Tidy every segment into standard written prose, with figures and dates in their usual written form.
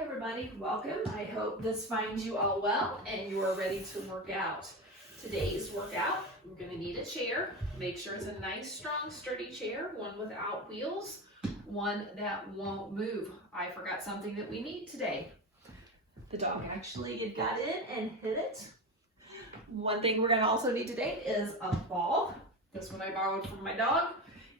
everybody, welcome. I hope this finds you all well and you are ready to work out. Today's workout, we're going to need a chair. Make sure it's a nice, strong, sturdy chair, one without wheels, one that won't move. I forgot something that we need today. The dog actually got in and hit it. One thing we're going to also need today is a ball. This one I borrowed from my dog.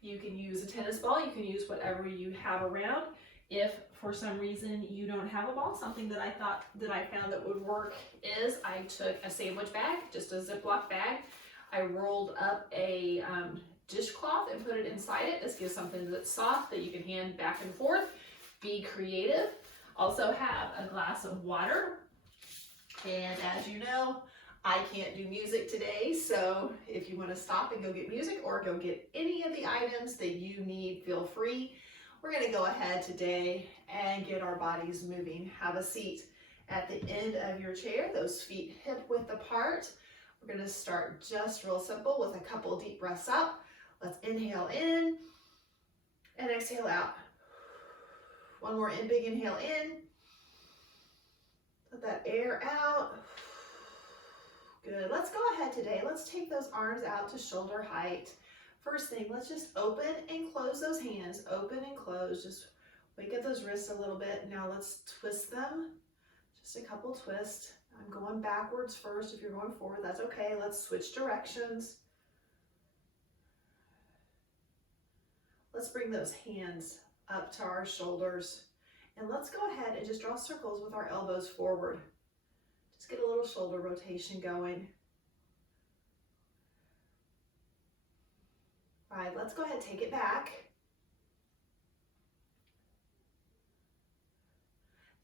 You can use a tennis ball, you can use whatever you have around. If for some reason you don't have a ball, something that I found that would work is I took a sandwich bag, just a Ziploc bag. I rolled up a dishcloth and put it inside it. This gives something that's soft that you can hand back and forth. Be creative. Also have a glass of water. And as you know, I can't do music today, so if you want to stop and go get music or go get any of the items that you need, feel free. We're going to go ahead today and get our bodies moving. Have a seat at the end of your chair, those feet hip width apart. We're going to start just real simple with a couple deep breaths up. Let's inhale in and exhale out. One more big inhale in. Let that air out. Good. Let's go ahead today. Let's take those arms out to shoulder height. First thing, let's just open and close those hands. Open and close. Just wake up those wrists a little bit. Now let's twist them. Just a couple twists. I'm going backwards first. If you're going forward, that's okay. Let's switch directions. Let's bring those hands up to our shoulders. And let's go ahead and just draw circles with our elbows forward. Just get a little shoulder rotation going. All right, let's go ahead and take it back.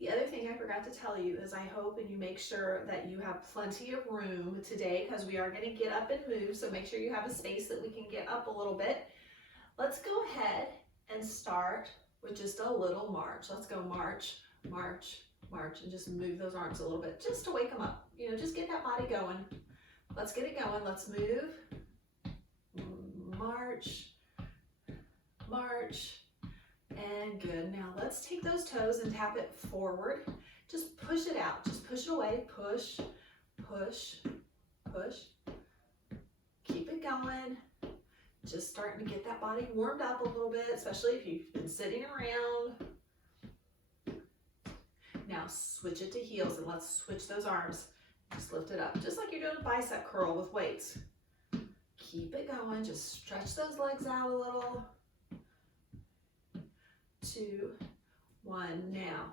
The other thing I forgot to tell you is I hope and you make sure that you have plenty of room today because we are going to get up and move, so make sure you have a space that we can get up a little bit. Let's go ahead and start with just a little march. Let's go march, march, march, and just move those arms a little bit just to wake them up. You know, just get that body going. Let's get it going. Let's move. March, march, and good. Now let's take those toes and tap it forward. Just push it out. Just push it away. Push, push, push. Keep it going. Just starting to get that body warmed up a little bit, especially if you've been sitting around. Now switch it to heels and let's switch those arms. Just lift it up, just like you're doing a bicep curl with weights. Keep it going, just stretch those legs out a little. 2, 1, now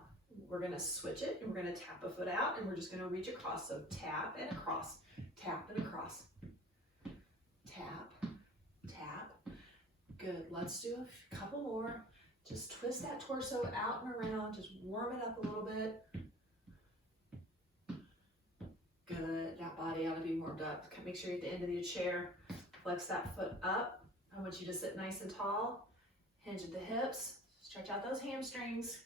we're gonna switch it and we're gonna tap a foot out and we're just gonna reach across. So tap and across, tap and across. Tap, tap. Good, let's do a couple more. Just twist that torso out and around, just warm it up a little bit. Good, that body ought to be warmed up. Make sure you're at the end of your chair. Flex that foot up. I want you to sit nice and tall. Hinge at the hips. Stretch out those hamstrings.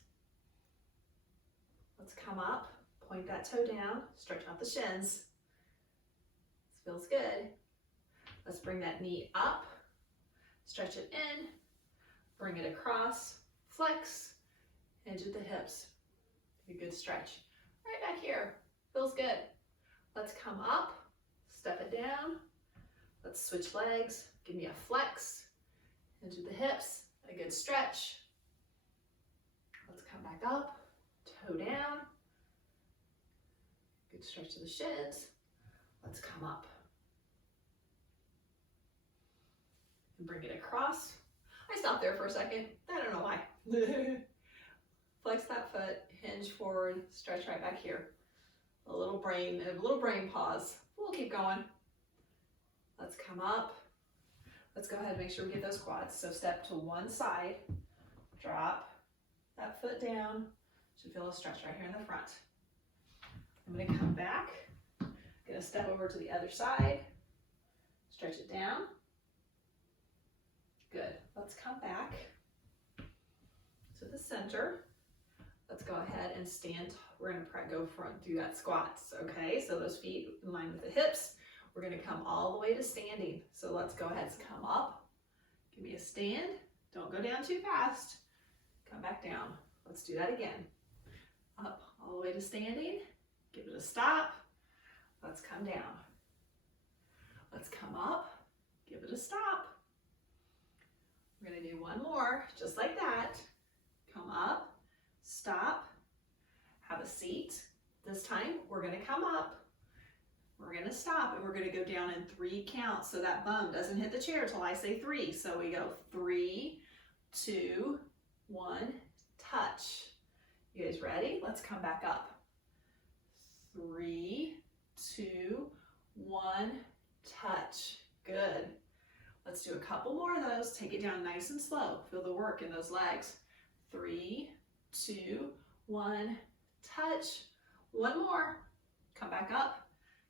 Let's come up. Point that toe down. Stretch out the shins. This feels good. Let's bring that knee up. Stretch it in. Bring it across. Flex. Hinge at the hips. Take a good stretch. Right back here. Feels good. Let's come up. Step it down. Let's switch legs. Give me a flex. Hinge at the hips. A good stretch. Let's come back up. Toe down. Good stretch to the shins. Let's come up. And bring it across. I stopped there for a second. I don't know why. Flex that foot. Hinge forward. Stretch right back here. A little brain pause. We'll keep going. Let's come up. Let's go ahead and make sure we get those quads. So step to one side, drop that foot down. Should feel a stretch right here in the front. I'm gonna come back. Gonna step over to the other side. Stretch it down. Good. Let's come back to the center. Let's go ahead and stand. We're gonna go front, do that squats, okay? So those feet in line with the hips. We're gonna come all the way to standing. So let's go ahead and come up. Give me a stand. Don't go down too fast. Come back down. Let's do that again. Up all the way to standing. Give it a stop. Let's come down. Let's come up. Give it a stop. We're going to do one more, just like that. Come up, stop, have a seat. This time, we're going to come up. We're going to stop, and we're going to go down in 3 counts so that bum doesn't hit the chair until I say 3. So we go 3, 2, 1, touch. You guys ready? Let's come back up. 3, 2, 1, touch. Good. Let's do a couple more of those. Take it down nice and slow. Feel the work in those legs. 3, 2, 1, touch. One more. Come back up.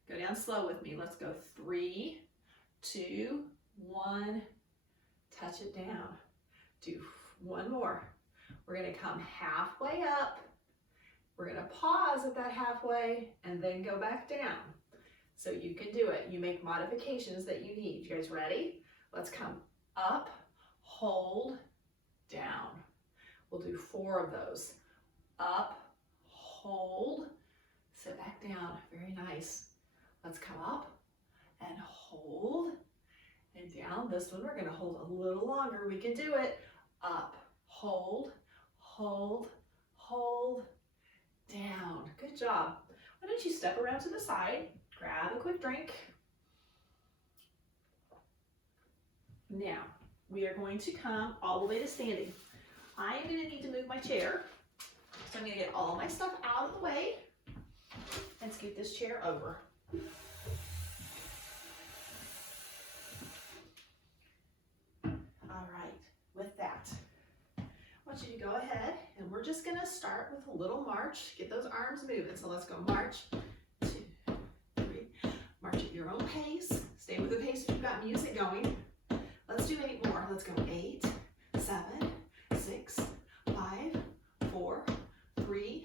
Go down slow with me. Let's go 3, 2, 1, touch it down. Do one more. We're going to come halfway up. We're going to pause at that halfway and then go back down. So you can do it. You make modifications that you need. You guys ready? Let's come up, hold, down. We'll do 4 of those. Up, hold, sit back down. Very nice. Let's come up and hold and down. This one we're going to hold a little longer. We can do it. Up, hold, hold, hold, down. Good job. Why don't you step around to the side, grab a quick drink. Now, we are going to come all the way to standing. I am going to need to move my chair. So I'm going to get all my stuff out of the way and scoot this chair over. All right, with that, I want you to go ahead and we're just going to start with a little march. Get those arms moving. So let's go march, 2, 3. March at your own pace. Stay with the pace if you've got music going. Let's do 8 more. Let's go 8, 7, 6, 5, 4, 3,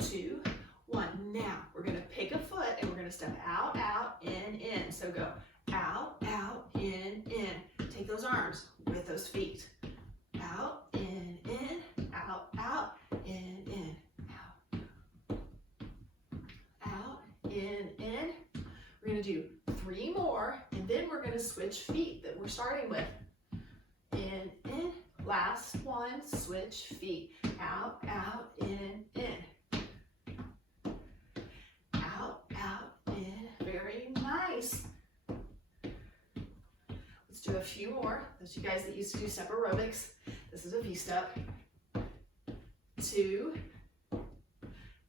2, 1. Now we're going to pick a foot and we're going to step out, out, in. So go out, out, in. Take those arms with those feet. Out, in, out, out, in, out. Out, in. We're going to do 3 more and then we're going to switch feet that we're starting with. In. Last one, switch feet. Out, out, in. Out, out, in. Very nice. Let's do a few more. Those you guys that used to do step aerobics, this is a V-step. 2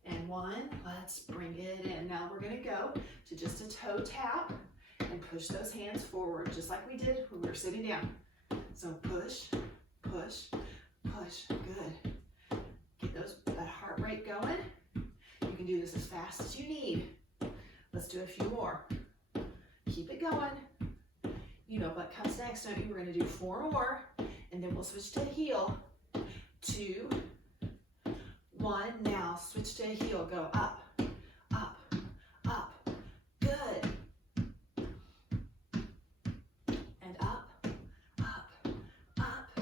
and 1. Let's bring it in. Now we're going to go to just a toe tap and push those hands forward just like we did when we were sitting down. So push, push, push. Good. Get that heart rate going. You can do this as fast as you need. Let's do a few more. Keep it going. You know what comes next, don't you? We're going to do 4 more and then we'll switch to a heel. 2, 1. Now switch to a heel. Go up, up, up. Good. And up, up, up,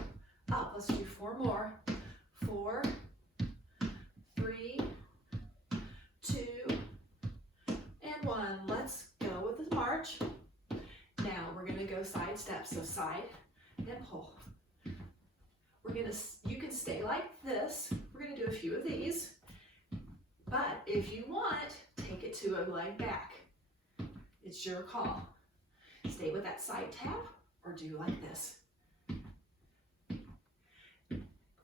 up. Let's do 4 more. 4, 3, 2, and 1. Let's go with the march. Now we're going to go side steps. So side and pull. You can stay like this. We're going to do a few of these. But if you want, take it to a leg back. It's your call. Stay with that side tap or do like this.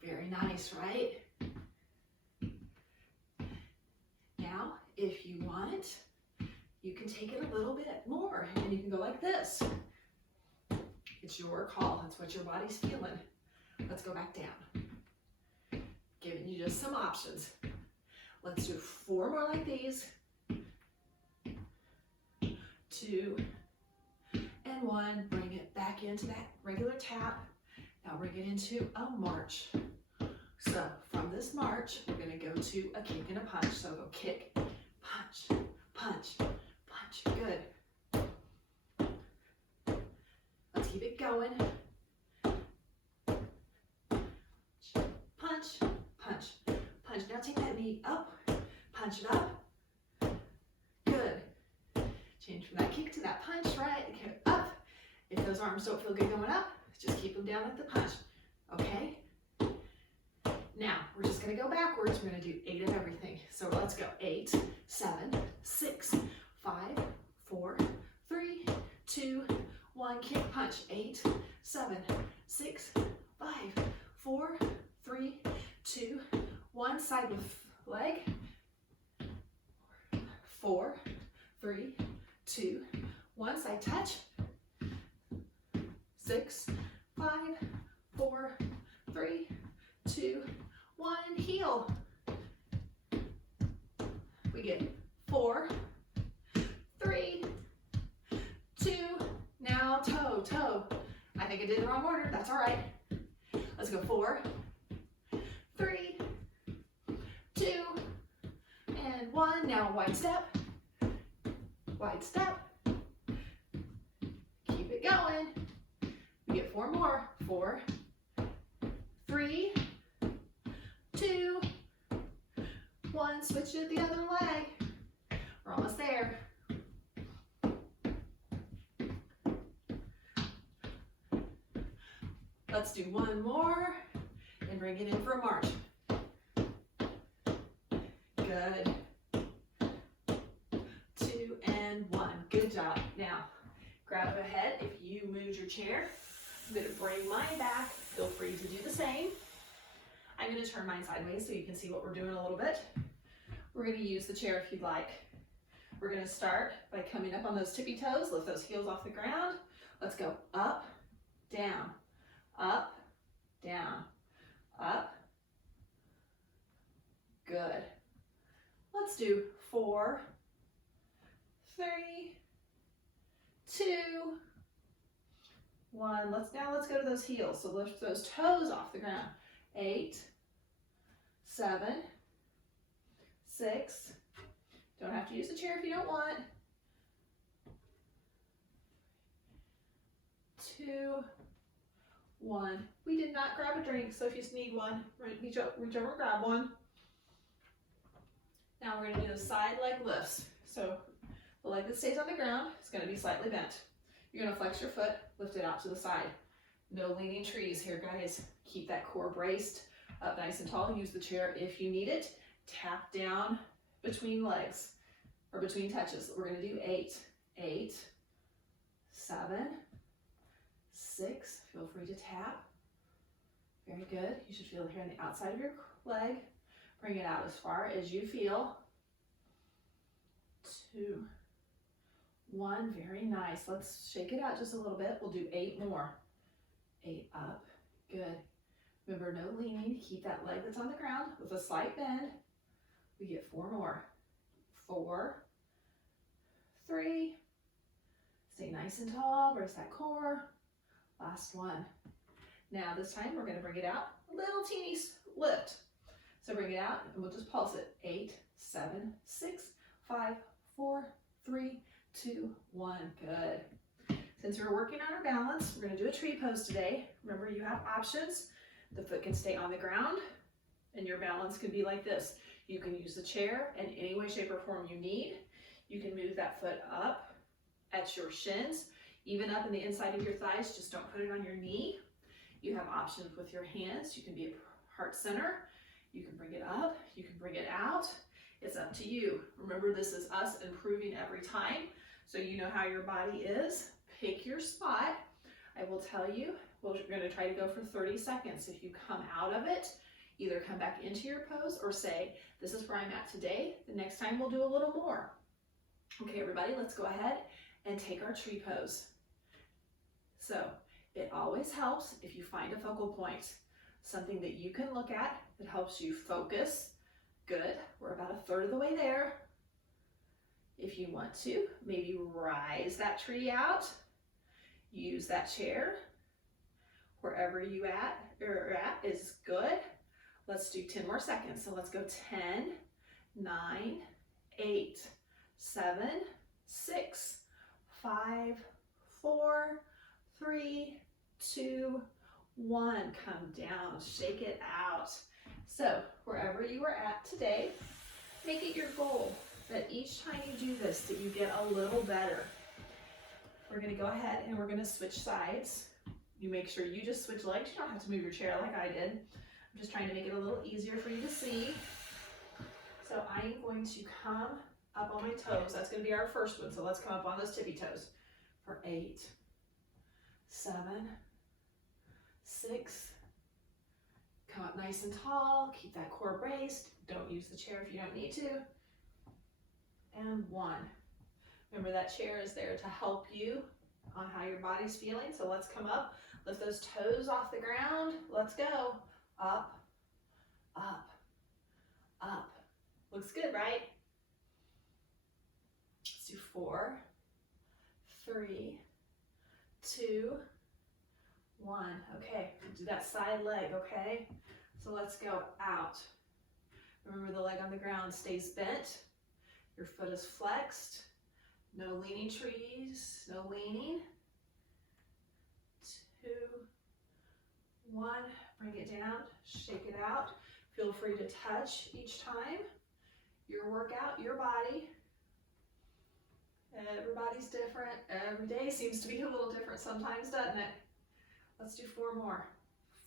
Very nice, right? Now, if you want, you can take it a little bit more and you can go like this. It's your call. That's what your body's feeling. Let's go back down. Giving you just some options. Let's do 4 more like these. 2 and 1. Bring it back into that regular tap. Now bring it into a march. So from this march, we're going to go to a kick and a punch. So go kick, punch, punch, punch. Good. Let's keep it going. Punch, punch, punch. Now take that knee up punch it up. Good. Change from that kick to that punch, right? Kick up. If those arms don't feel good going up, just keep them down at the punch, okay? Now, we're just gonna go backwards. We're gonna do 8 of everything. So let's go. 8, 7, 6, 5, 4, 3, 2, 1. Kick, punch. 8, 7, 6, 5, 4, 3, 2, 1. Side with leg. 4, 3, 2, 1. Side touch. 6, 5, 4, 3, 2, 1. Heel. We get 4, 3, 2. Now toe, toe. I think I did the wrong order. That's all right. Let's go 4, 3, 2, and 1. Now wide step. Wide step. Keep it going. We get 4 more. 4, 3, 2, 1. Switch to the other leg. We're almost there. Let's do 1 more and bring it in for a march. Good. 2 and 1. Good job. Now, grab ahead. If you moved your chair, I'm going to bring mine back. Feel free to do the same. I'm going to turn mine sideways so you can see what we're doing a little bit. We're going to use the chair if you'd like. We're going to start by coming up on those tippy toes. Lift those heels off the ground. Let's go up, down, up, down, up. Good. Let's do 4, 3, 2, 1. Let's go to those heels. So lift those toes off the ground. 8, 7, 6. Don't have to use the chair if you don't want. 2, 1. We did not grab a drink, so if you need one, reach over and grab one. Now we're going to do the side leg lifts. So the leg that stays on the ground is going to be slightly bent. You're going to flex your foot, lift it out to the side. No leaning trees here, guys. Keep that core braced up nice and tall. Use the chair if you need it. Tap down between legs or between touches. We're going to do 8, 8, 7, 6. Feel free to tap. Very good. You should feel it here on the outside of your leg. Bring it out as far as you feel. 2, 1. Very nice. Let's shake it out just a little bit. We'll do 8 more. 8 up. Good. Remember, no leaning. Keep that leg that's on the ground with a slight bend. We get 4 more. 4, 3. Stay nice and tall. Brace that core. Last one. Now this time we're going to bring it out. A little teeny lift. So bring it out and we'll just pulse it. 8, 7, 6, 5, 4, 3, 2, 1. Good. Since we're working on our balance, we're going to do a tree pose today. Remember, you have options. The foot can stay on the ground and your balance can be like this. You can use the chair in any way, shape, or form you need. You can move that foot up at your shins, even up in the inside of your thighs. Just don't put it on your knee. You have options with your hands. You can be a heart center. You can bring it up. You can bring it out. It's up to you. Remember, this is us improving every time. So you know how your body is. Pick your spot. I will tell you, we're going to try to go for 30 seconds. If you come out of it, either come back into your pose or say, this is where I'm at today. The next time we'll do a little more. Okay, everybody, let's go ahead and take our tree pose. So it always helps if you find a focal point, something that you can look at that helps you focus. Good. We're about a third of the way there. If you want to, maybe rise that tree out. Use that chair. Wherever you are at is good. Let's do 10 more seconds. So let's go 10, 9, 8, 7, 6, 5, 4, 3, 2, 1. Come down, shake it out. So wherever you are at today, Make it your goal that each time you do this, that you get a little better. We're gonna go ahead and we're gonna switch sides. You make sure you just switch legs. You don't have to move your chair like I did. I'm just trying to make it a little easier for you to see. So I'm going to come up on my toes. That's gonna be our first one. So let's come up on those tippy toes for 8, 7, 6. Come up nice and tall. Keep that core braced. Don't use the chair if you don't need to. And 1. Remember that chair is there to help you on how your body's feeling. So let's come up, lift those toes off the ground. Let's go. Up, up, up. Looks good, right? Let's do 4, 3, 2, 1. Okay, do that side leg, okay? So let's go out. Remember the leg on the ground stays bent. Your foot is flexed. No leaning trees, no leaning. 2, 1, bring it down, shake it out. Feel free to touch each time. Your workout, your body. Everybody's different. Every day seems to be a little different sometimes, doesn't it? Let's do 4 more.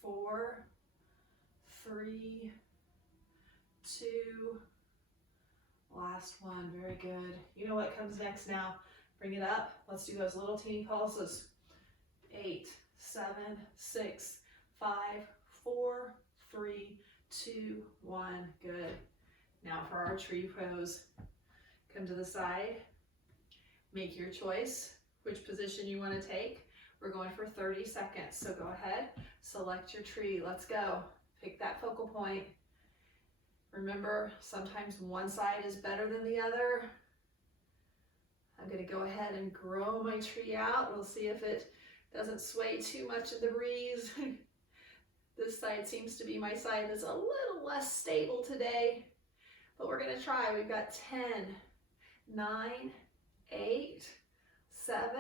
4, 3, 2, last one. Very good. You know what comes next now. Bring it up. Let's do those little teeny pulses. 8, 7, 6, 5, 4, 3, 2, 1. Good. Now for our tree pose. Come to the side. Make your choice which position you want to take. We're going for 30 seconds. So go ahead, select your tree. Let's go. Pick that focal point. Remember, sometimes one side is better than the other. I'm going to go ahead and grow my tree out. We'll see if it doesn't sway too much in the breeze. This side seems to be my side that's a little less stable today, but we're going to try. We've got 10, 9, 8, 7,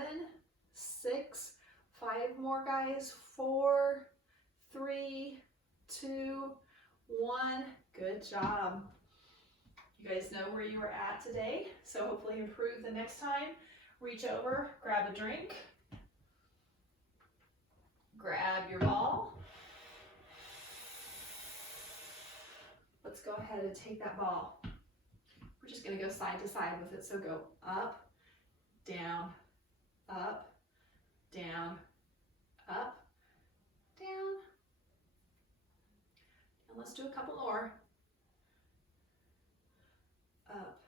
6, 5 more guys, 4, 3, 2, 1. Good job. You guys know where you were at today, so hopefully improve the next time. Reach over, grab a drink, grab your ball. Let's go ahead and take that ball. We're just going to go side to side with it, so go up, down, up, down, up, down. And let's do a couple more. Up,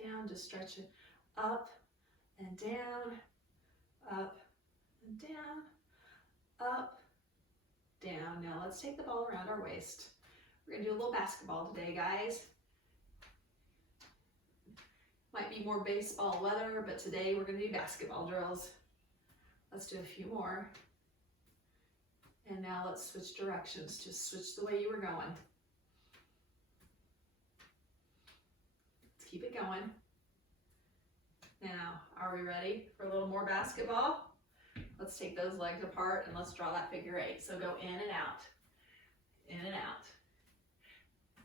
down, just stretch it up and down, up and down, up, down. Now let's take the ball around our waist. We're gonna do a little basketball today, guys. Might be more baseball weather, but today we're gonna do basketball drills. Let's do a few more. And now let's switch directions. Just switch the way you were going. Let's keep it going. Now, are we ready for a little more basketball? Let's take those legs apart and let's draw that figure 8. So go in and out, in and out.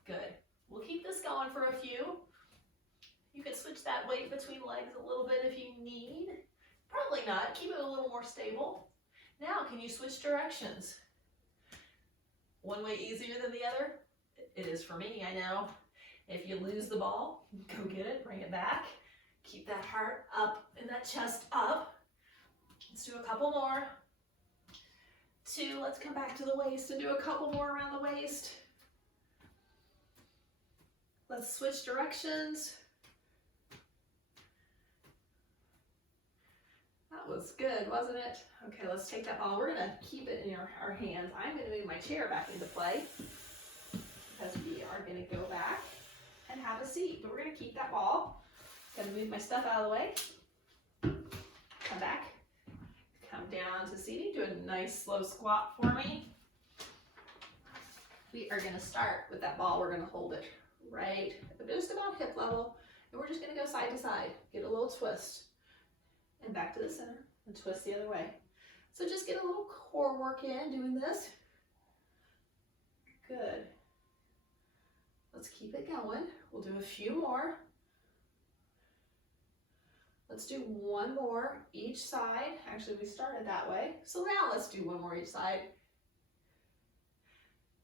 Good. We'll keep this going for a few. You can switch that weight between legs a little bit if you need. Probably not. Keep it a little more stable. Now, can you switch directions? One way easier than the other? It is for me, I know. If you lose the ball, go get it, bring it back. Keep that heart up and that chest up. Let's do a couple more. 2, let's come back to the waist and do a couple more around the waist. Let's switch directions. That was good, wasn't it? Okay, let's take that ball. We're gonna keep it in our hands. I'm gonna move my chair back into play because we are gonna go back and have a seat, but we're gonna keep that ball. Gonna move my stuff out of the way. Come back, come down to seating. Do a nice slow squat for me. We are gonna start with that ball. We're gonna hold it right just about hip level, and we're just gonna go side to side. Get a little twist. And back to the center and twist the other way. So just get a little core work in doing this. Good. Let's keep it going. We'll do a few more. Let's do one more each side. Actually, we started that way. So now let's do one more each side.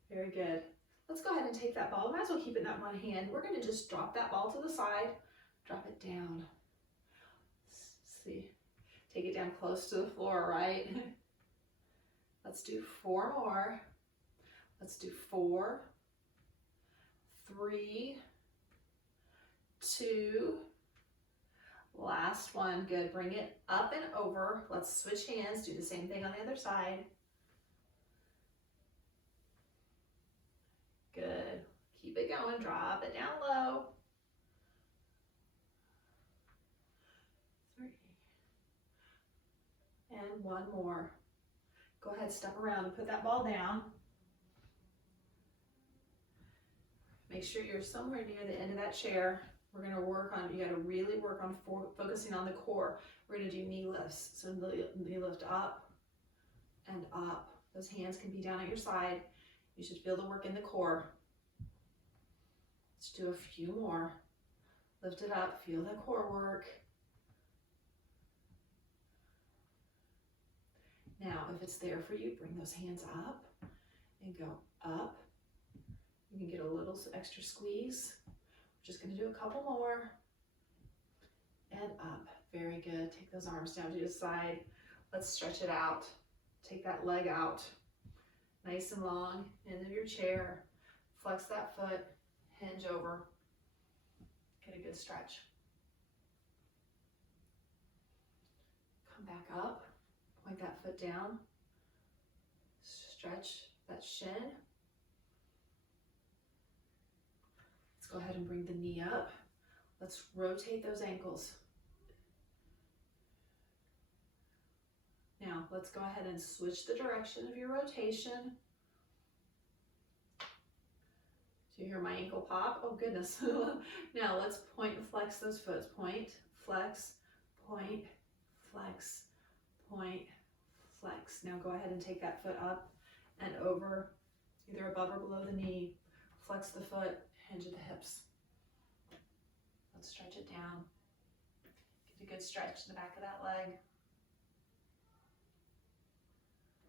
Very good. Let's go ahead and take that ball. Might as well keep it in that one hand. We're going to just drop that ball to the side. Drop it down. See, take it down close to the floor, right? Let's do 4 more. Let's do 4, 3, 2, last one. Good. Bring it up and over. Let's switch hands. Do the same thing on the other side. Good. Keep it going. Drop it down low. 3. And one more. Go ahead, step around and put that ball down. Make sure you're somewhere near the end of that chair. We're going to work on, you got to really work on focusing on the core. We're going to do knee lifts. So knee lift up and up. Those hands can be down at your side. You should feel the work in the core. Let's do a few more. Lift it up, feel the core work. Now, if it's there for you, bring those hands up and go up. You can get a little extra squeeze. We're just going to do a couple more. And up. Very good. Take those arms down to your side. Let's stretch it out. Take that leg out. Nice and long. End of your chair. Flex that foot. Hinge over. Get a good stretch. Come back up. Point that foot down. Stretch that shin. Let's go ahead and bring the knee up. Let's rotate those ankles. Now, let's go ahead and switch the direction of your rotation. Do you hear my ankle pop? Oh goodness. Now let's point and flex those foot. Point, flex, point, flex, point, flex. Now go ahead and take that foot up and over, either above or below the knee. Flex the foot, hinge at the hips. Let's stretch it down. Get a good stretch in the back of that leg.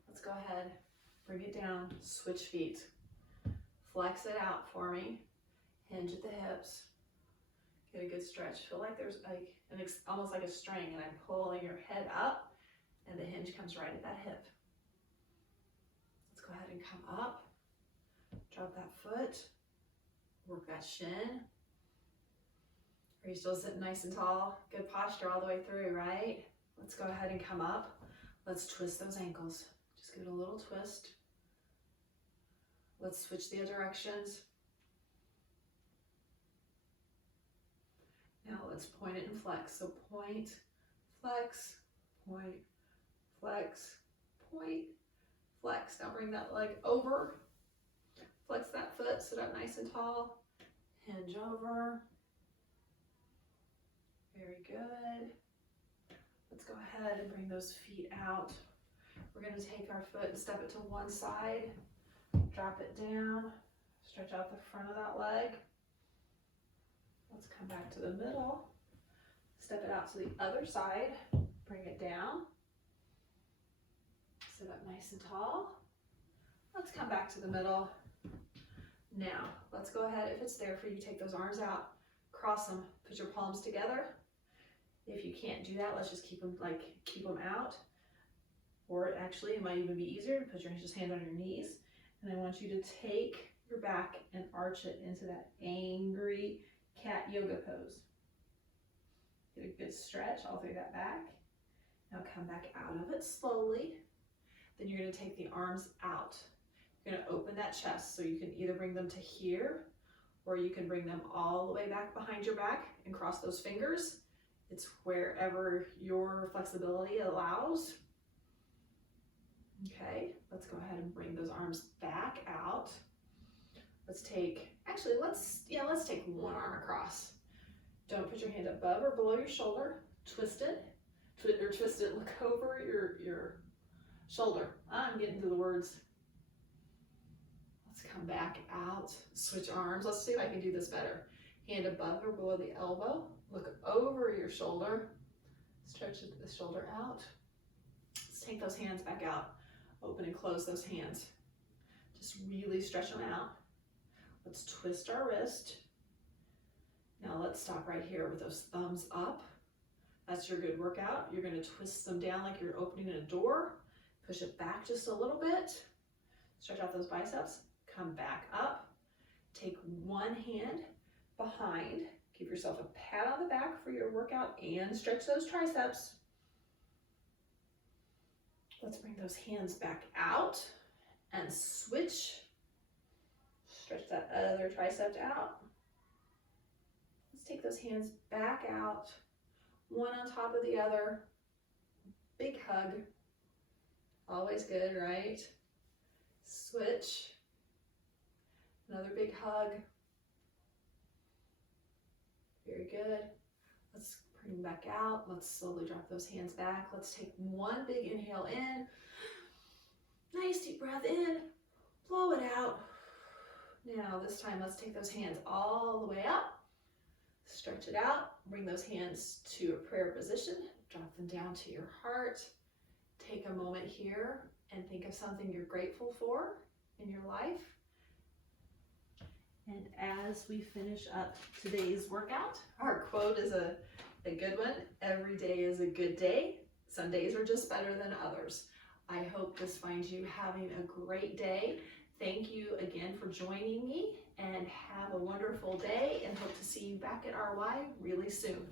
Let's go ahead, bring it down, switch feet. Flex it out for me. Hinge at the hips. Get a good stretch. Feel like there's like almost like a string, and I'm pulling your head up, and the hinge comes right at that hip. Let's go ahead and come up. Drop that foot. Work that shin. Are you still sitting nice and tall? Good posture all the way through, right? Let's go ahead and come up. Let's twist those ankles. Just give it a little twist. Let's switch the directions. Now let's point it and flex. So point, flex, point, flex, point, flex. Now bring that leg over. Flex that foot, sit up nice and tall. Hinge over. Very good. Let's go ahead and bring those feet out. We're going to take our foot and step it to one side. Drop it down, stretch out the front of that leg. Let's come back to the middle. Step it out to the other side. Bring it down. Sit up nice and tall. Let's come back to the middle. Now, let's go ahead, if it's there for you, take those arms out, cross them, put your palms together. If you can't do that, let's just keep them out. Or actually, it might even be easier to put your just hand on your knees. And I want you to take your back and arch it into that angry cat yoga pose. Get a good stretch all through that back. Now come back out of it slowly. Then you're going to take the arms out. You're going to open that chest, so you can either bring them to here, or you can bring them all the way back behind your back and cross those fingers. It's wherever your flexibility allows. Okay, let's go ahead and bring those arms back out. Let's take one arm across. Don't put your hand above or below your shoulder. Twist it, look over your shoulder. I'm getting to the words. Let's Let's come back out, switch arms. Let's see if I can do this better. Hand above or below the elbow. Look over your shoulder. Stretch the shoulder out. Let's take those hands back out. Open and close those hands. Just really stretch them out. Let's twist our wrist. Now let's stop right here with those thumbs up. That's your good workout. You're going to twist them down like you're opening a door. Push it back just a little bit. Stretch out those biceps. Come back up. Take one hand behind. Give yourself a pat on the back for your workout and stretch those triceps. Let's bring those hands back out and switch. Stretch that other tricep out. Let's take those hands back out, one on top of the other. Big hug. Always good, right? Switch. Another big hug. Very good. Let's bring them back out. Let's slowly drop those hands back. Let's take one big inhale in. Nice deep breath in. Blow it out. Now this time let's take those hands all the way up. Stretch it out. Bring those hands to a prayer position. Drop them down to your heart. Take a moment here and think of something you're grateful for in your life. And as we finish up today's workout, our quote is a good one. Every day is a good day. Some days are just better than others. I hope this finds you having a great day. Thank you again for joining me, and have a wonderful day, and hope to see you back at RY really soon.